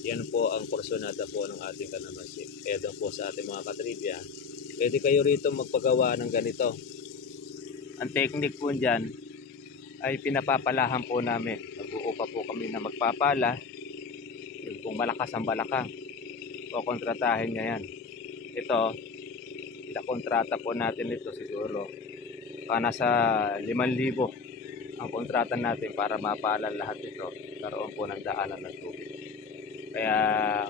Yan po ang porsonada po ng ating kalamansi. Kaya doon po sa ating mga katribya, pwede kayo rito magpagawa ng ganito. Ang technique po dyan ay pinapapalahan po namin. Nag-uupa po kami na magpapala. Yung kung malakas ang balakang, o kontratahin niya yan. Ito, itakontrata po natin ito siguro. Nasa 5,000 ang kontrata natin para mapala lahat ito. Karoon po ng daanan ng tubig. Kaya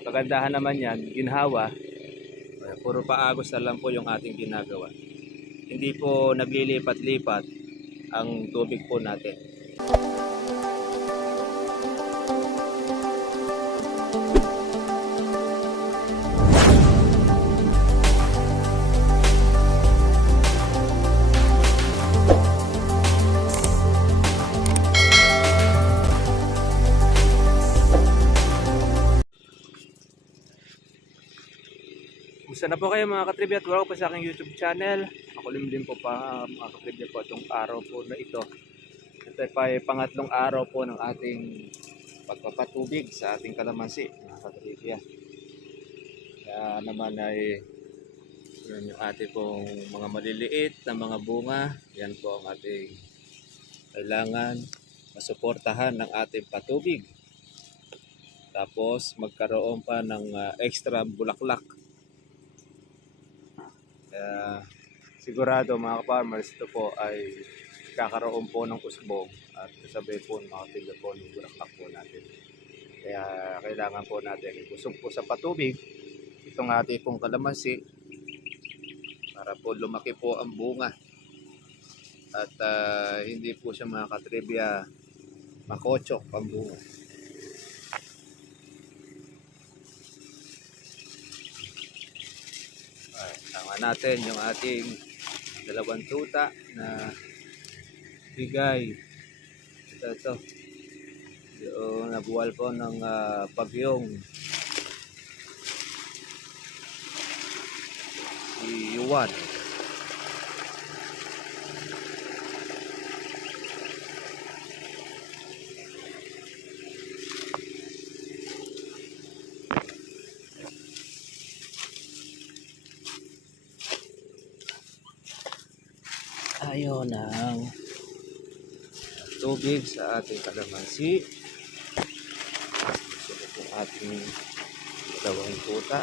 kagandahan naman yan, ginhawa, puro paagos na lang po yung ating ginagawa. Hindi po naglilipat-lipat ang tubig po natin. Kumusta na po kayo mga katribya at welcome po sa aking YouTube channel. Ako din po pa mga katribya po itong araw po na ito. Ito ay pangatlong araw po ng ating pagpapatubig sa ating kalamansi mga katribya. Kaya naman ay yan yung ating pong mga maliliit na mga bunga. Yan po ang ating kailangan masuportahan ng ating patubig. Tapos magkaroon pa ng extra bulaklak. Kaya sigurado mga farmers, ito po ay kakaroon po ng usbong at kasabay po makatiga po ng bulaklak po natin. Kaya kailangan po natin ikusog po sa patubig itong ating pong kalamansi para po lumaki po ang bunga at hindi po siya mga katribya makotsok ang bunga. Tama natin yung ating 2 tuta na bigay. Ito. Yung nabuwal po ng bagyong si Yuan. Ayaw ng tubig sa ating kalamansi. Sunod yung ating 2 tuta.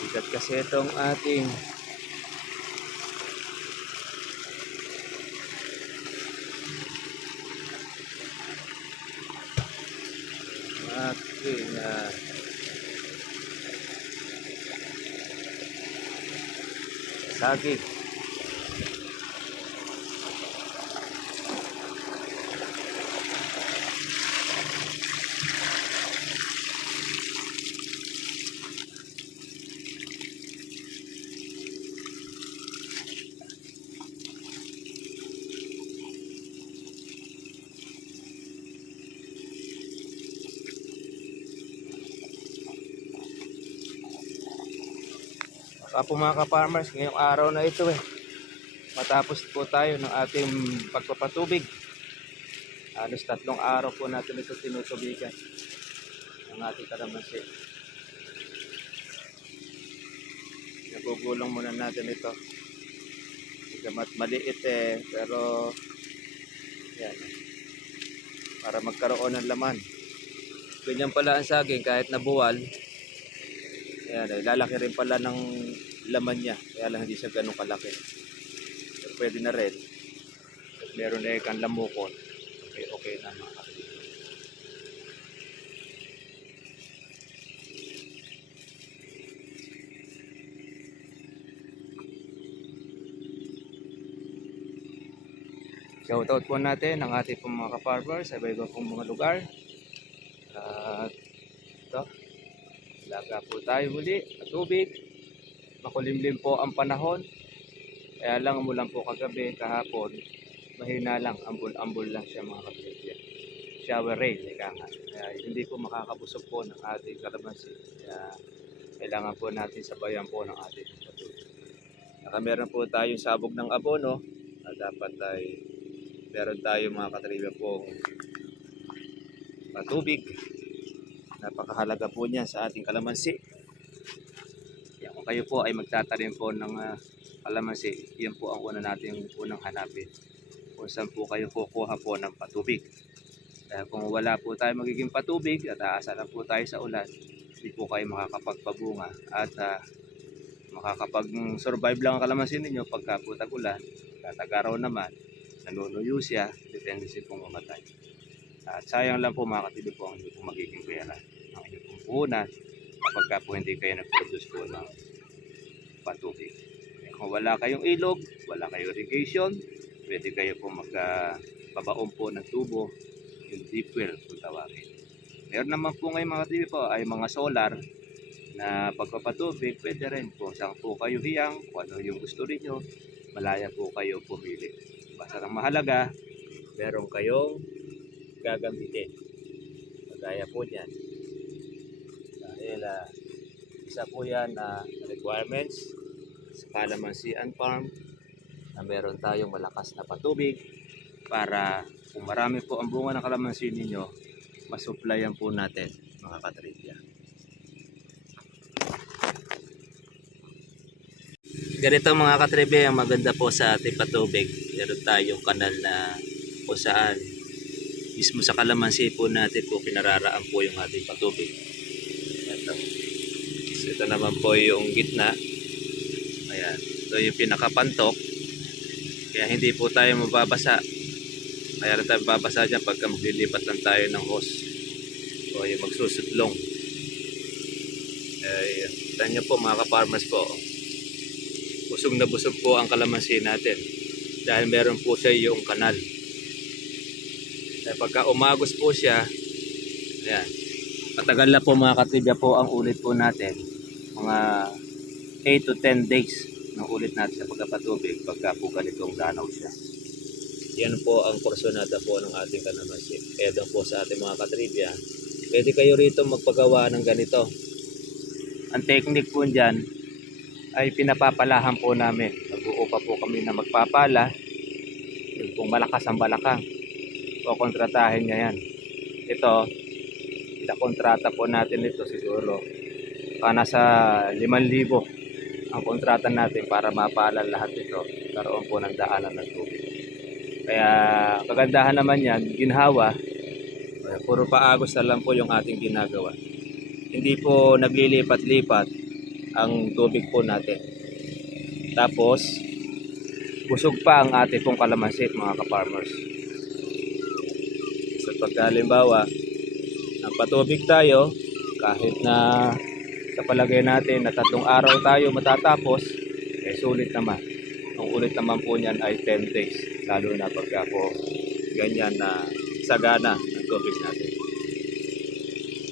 Bigat kasi itong ating saging. Po mga ka-farmers, ngayong araw na ito matapos po tayo ng ating pagpapatubig. Halos 3 araw po natin ito tinutubigan ng ating kalamansi. Nagugulong muna natin ito. Gamat maliit pero yan, para magkaroon ng laman. Ganyan pala ang saging kahit nabuwal. Ayan, lalaki rin pala ng laman niya. Kaya lang hindi siya ganun kalaki. Pero pwede na rin. At meron na kang lamukon. Okay na mga kapatid. Shoutout po natin ang ating mga ka-farmers sa iba-iba pong mga lugar. At ito. Laga po tayo muli at tubig. Makulimlim po ang panahon. Kaya lang umulan po kagabi, kahapon. Mahina lang, ambul-ambul lang siya mga kapatid. Shower rain, kaya hindi po makakabusog po ng ating kalamansi. Kaya kailangan po natin sabayan po ng ating patubig. Meron po tayong sabog ng abono na dapat ay meron tayo mga katribya po patubig. Napakahalaga po niya sa ating kalamansi. Kaya kung kayo po ay magtatanim po ng kalamansi, yan po ang unang hanapin. Kung saan po kayo kukuha po ng patubig. Kaya kung wala po tayo magiging patubig at aasa lang po tayo sa ulan, hindi po kayo makakapagpabunga at makakapag-survive lang ang kalamansi ninyo pagka po tag-ulan. Tag-araw naman, nanunuyo siya, tendency pong mamatay. At sayang lang po mga katibig po ang hindi po magiging pera ang inyong pong puhunan kapag po hindi kayo nag-produce po ng patubig. Kung wala kayong ilog, wala kayong irrigation, pwede kayo po magpabaon po ng tubo, yung deep well kung tawagin. Meron naman po ngayon mga katibig po ay mga solar na pagpapatubig, pwede rin po. Saan po kayo hiyang, kung ano yung gusto niyo, malaya po kayo pumili. Basta ang mahalaga, meron kayong gagamitin. Kagaya po niyan. Dahil isa po yan na requirements sa Kalamansi and Farm na meron tayong malakas na patubig para kung marami po ang bunga ng kalamansi ninyo, masupplyan po natin mga katribya. Ganito mga katribya, ang maganda po sa ating patubig. Meron tayong kanal na kung saan mismo sa kalamansi po natin po pinararaan po yung ating patubig. Ito. So, ito naman po yung gitna. Ayan. Ito yung pinakapantok. Kaya hindi po tayo mababasa. Kaya lang tayo mababasa dyan pagka maglilipat lang tayo ng hose. O yung magsusudlong. Ayan. Ito po mga ka-farmers po. Busog na busog po ang kalamansi natin. Dahil meron po siya yung kanal. Pagka umagos po siya, ayan, matagal na po mga katribya po ang ulit po natin. Mga 8 to 10 days ng ulit natin sa pagkapatubig pagka po ganitong danaw siya. Yan po ang porsonada po ng ating kalamansi. Kaya doon po sa ating mga katribya, pwede kayo rito magpagawa ng ganito. Ang technique po dyan ay pinapapalahan po namin. Nag-uupa po kami na magpapala. Yung pong malakas ang balakang. O kontratahin niya yan. Ito, itakontrata po natin ito siguro. Nasa 5,000 ang kontrata natin para mapaalala lahat ito. Karoon po ng daanan ng tubig. Kaya kagandahan naman yan, ginhawa. Puro paagos na lang po yung ating ginagawa. Hindi po naglilipat-lipat ang tubig po natin. Tapos, busog pa ang ating pong kalamansi mga ka-farmers. So pagka halimbawa nagpatubig tayo, kahit na sa palagay natin na 3 araw tayo matatapos, sulit naman. Ang ulit naman po niyan ay 10 days, lalo na pagka po ganyan na sagana ng tubig natin.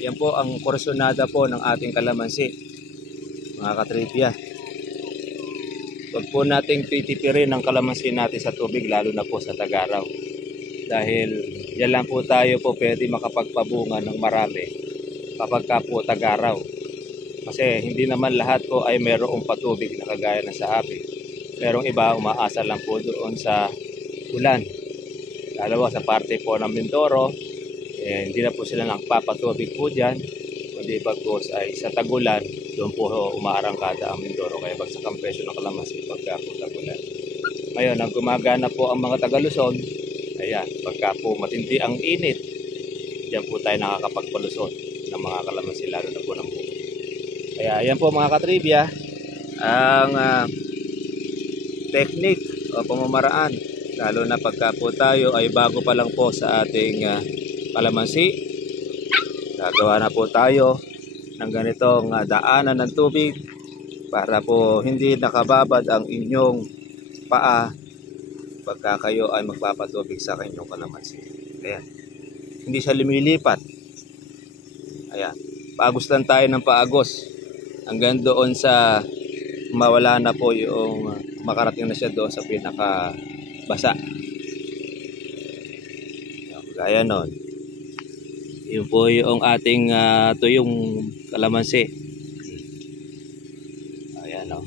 Yan po ang porsonada po ng ating kalamansi mga katribya. Huwag po nating titipirin ang kalamansi natin sa tubig, lalo na po sa tag-araw. Dahil yan lang po tayo po pwede makapagpabunga ng marami kapag ka po tag-araw. Kasi hindi naman lahat po ay mayroong patubig na kagaya na sa amin. Merong iba umaasa lang po doon sa ulan. Lalo sa parte po ng Mindoro, hindi na po sila nakapapatubig po dyan. Kundi bagkos ay sa tagulan, doon po umaarangkada ang Mindoro. Kaya bagsak ang presyo ng kalamansi pagka po tagulan. Ngayon, ang gumagana po ang mga taga-Luzon, ayan, pagka po matindi ang init, diyan po tayo nakakapagpalusot ng mga kalamansi, lalo na po ng buko. Kaya ayan po mga katribya, ang technique o pamamaraan, lalo na pagka po tayo ay bago pa lang po sa ating kalamansi. Gagawa na po tayo ng ganitong daanan ng tubig para po hindi nakababad ang inyong paa pagka kayo ay magpapatubig sa kanyang kalamansi. Ayan. Hindi siya lumilipat. Ayan. Paagos lang tayo ng paagos. Hanggang doon sa mawala na po yung makarating na siya doon sa pinaka-basa. Gaya nun. Yun po yung ating tuyong kalamansi. Ayan o.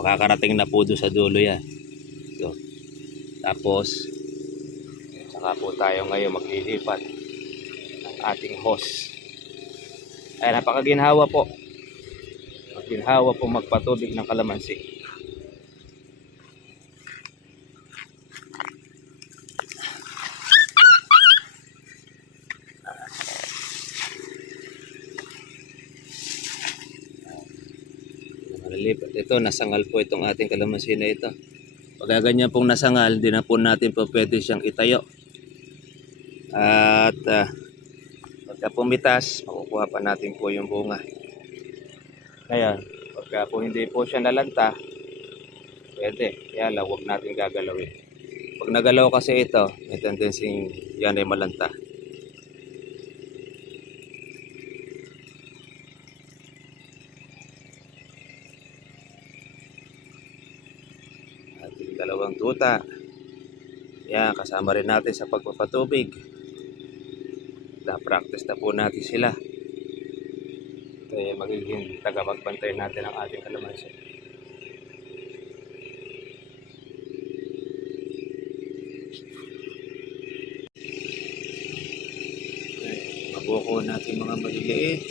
makakarating na po doon sa dulo yan. So, tapos saka po tayo ngayon maglilipat ng ating hose. Ay, napakaginhawa po. Ginhawa po magpatubig ng kalamansi. Malilipat. Ito, nasangal po itong ating kalamansi na ito. Pag ganyan pong nasangal, di na po natin po pwede siyang itayo. At pagka pumitas, makukuha pa natin po yung bunga. Ngayon, pagka po hindi po siya nalanta, pwede. Kaya lang, huwag natin gagalawin. Pag nagalaw kasi ito, may tendency yan ay malanta. Ating dalawang tuta. Yan, kasama rin natin sa pagpapatubig. Na-practice na po natin sila. Kaya magiging tagapagbantay natin ang ating kalamansi. Mabuko natin mga maliliit.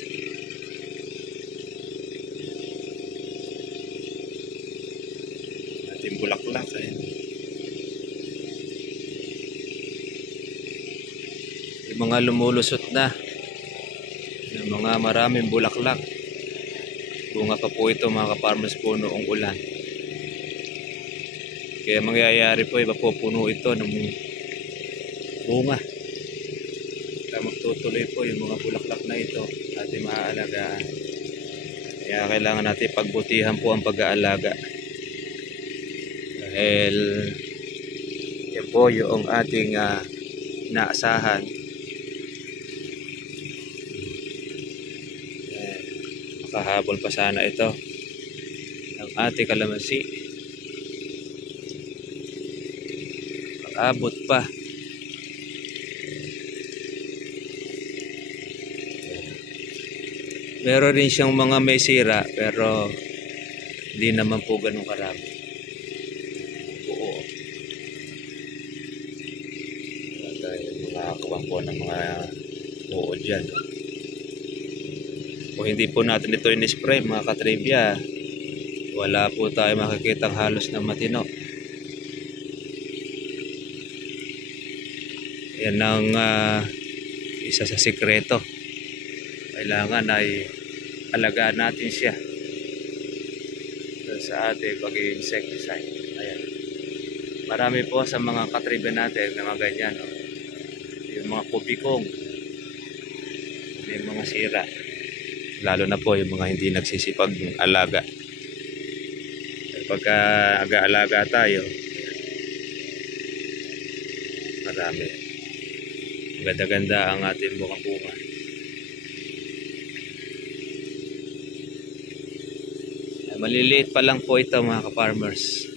Ating bulaklak. Yung mga lumulusot na. Yung mga maraming bulaklak. Bunga pa po ito mga ka-farmers po noong ulan. Kaya mangyayari po, mapupuno ito ng bunga. Kaya magtutuloy po yung mga bulaklak na ito ating maaalagaan. Kaya kailangan natin pagbutihan po ang pag-aalaga. Dahil yan po yung ating naasahan. Makahabol pa sana ito ang ating kalamansi. Abot pa. Meron rin siyang mga may sira pero hindi naman po ganun karami. Oo. Makakakuha po ng mga buo dyan. Kung hindi po natin ito in-spray mga katribya, wala po tayo makikitang halos na matino. Yan ang isa sa sikreto. Kailangan ay alagaan natin siya sa ating pag-insecticide. Ayan. Marami po sa mga katribya natin na mga ganyan. No? Yung mga kubikong, may mga sira. Lalo na po yung mga hindi nagsisipag alaga. Pagka aga-alaga tayo, marami. Ganda-ganda ang ating mukhang bunga. Maliliit pa lang po ito mga ka-farmers.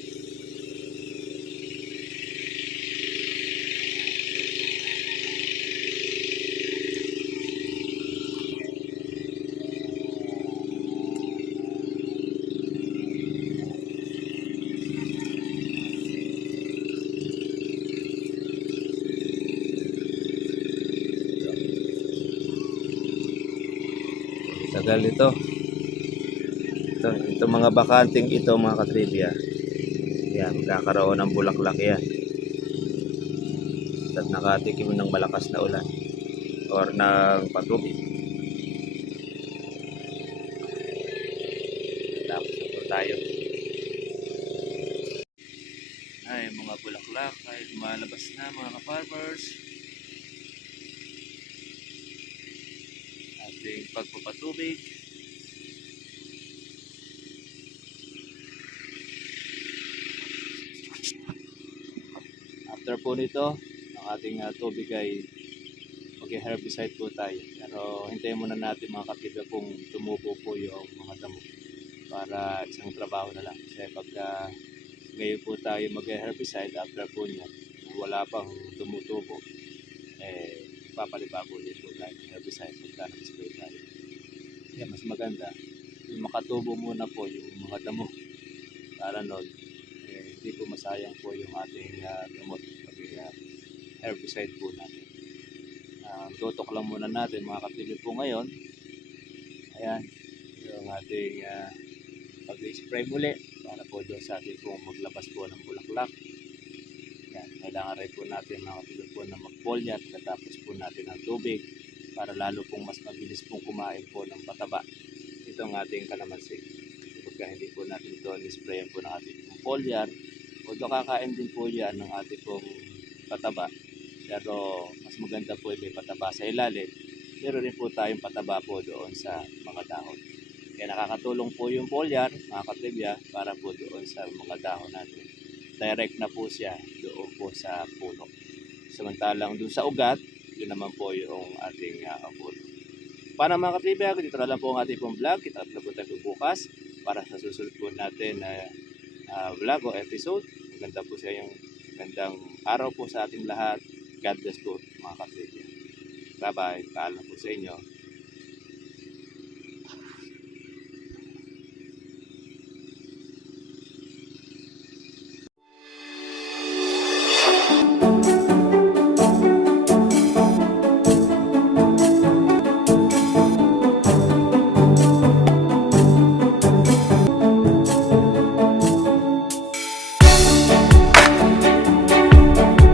Tagal ito. Ito mga bakanting ito mga katribya. Yan, magkakaroon ng bulaklak yan. At nakatikim ng malakas na ulan or ng patubig. Tapos na po tayo. Ay, mga bulaklak ay lumalabas na mga ka-farmers. Ating pagpapatubig. After po nito, ang ating tubig ay mag-herbicide po tayo. Pero hintayin muna natin mga katibya kung tumubo po yung mga damo para isang trabaho na lang. Kasi pagka ngayon po tayo mag-herbicide, after po niya, wala pang tumutubo, papalibago ulit po tayo ng herbicide pagka nag-spray tayo. Kaya mas maganda, yung makatubo muna po yung mga damo Para nun, hindi po masayang po yung ating gamot, pati herbicide po natin. Tutok lang muna natin mga kapatid po ngayon. Ayan, yung ating pag-spray muli para po doon sa ating pong maglabas po ng bulaklak. Yan, kailangan rin po natin mga kapatid po na mag-foliar pagkatapos po natin ng tubig para lalo pong mas mabilis pong kumain po ng pataba itong ating kalamansi. Pagka hindi po natin ito nisprayan po ng ating pong foliar, although kakain din po yan ng ating pong pataba, pero mas maganda po may pataba sa ilalim, meron rin po tayong pataba po doon sa mga dahon. Kaya nakakatulong po yung foliar mga katribya para po doon sa mga dahon natin. Direct na po siya doon po sa puno. Samantalang doon sa ugat, yun naman po yung ating puno. Para mga katribya, dito na lang po ang ating pong vlog. Kita na po tayo bukas para sa susunod po natin na vlog o episode. Maganda po sa yung magandang araw po sa ating lahat. God bless po mga katribya. Bye bye. Paalam po sa inyo.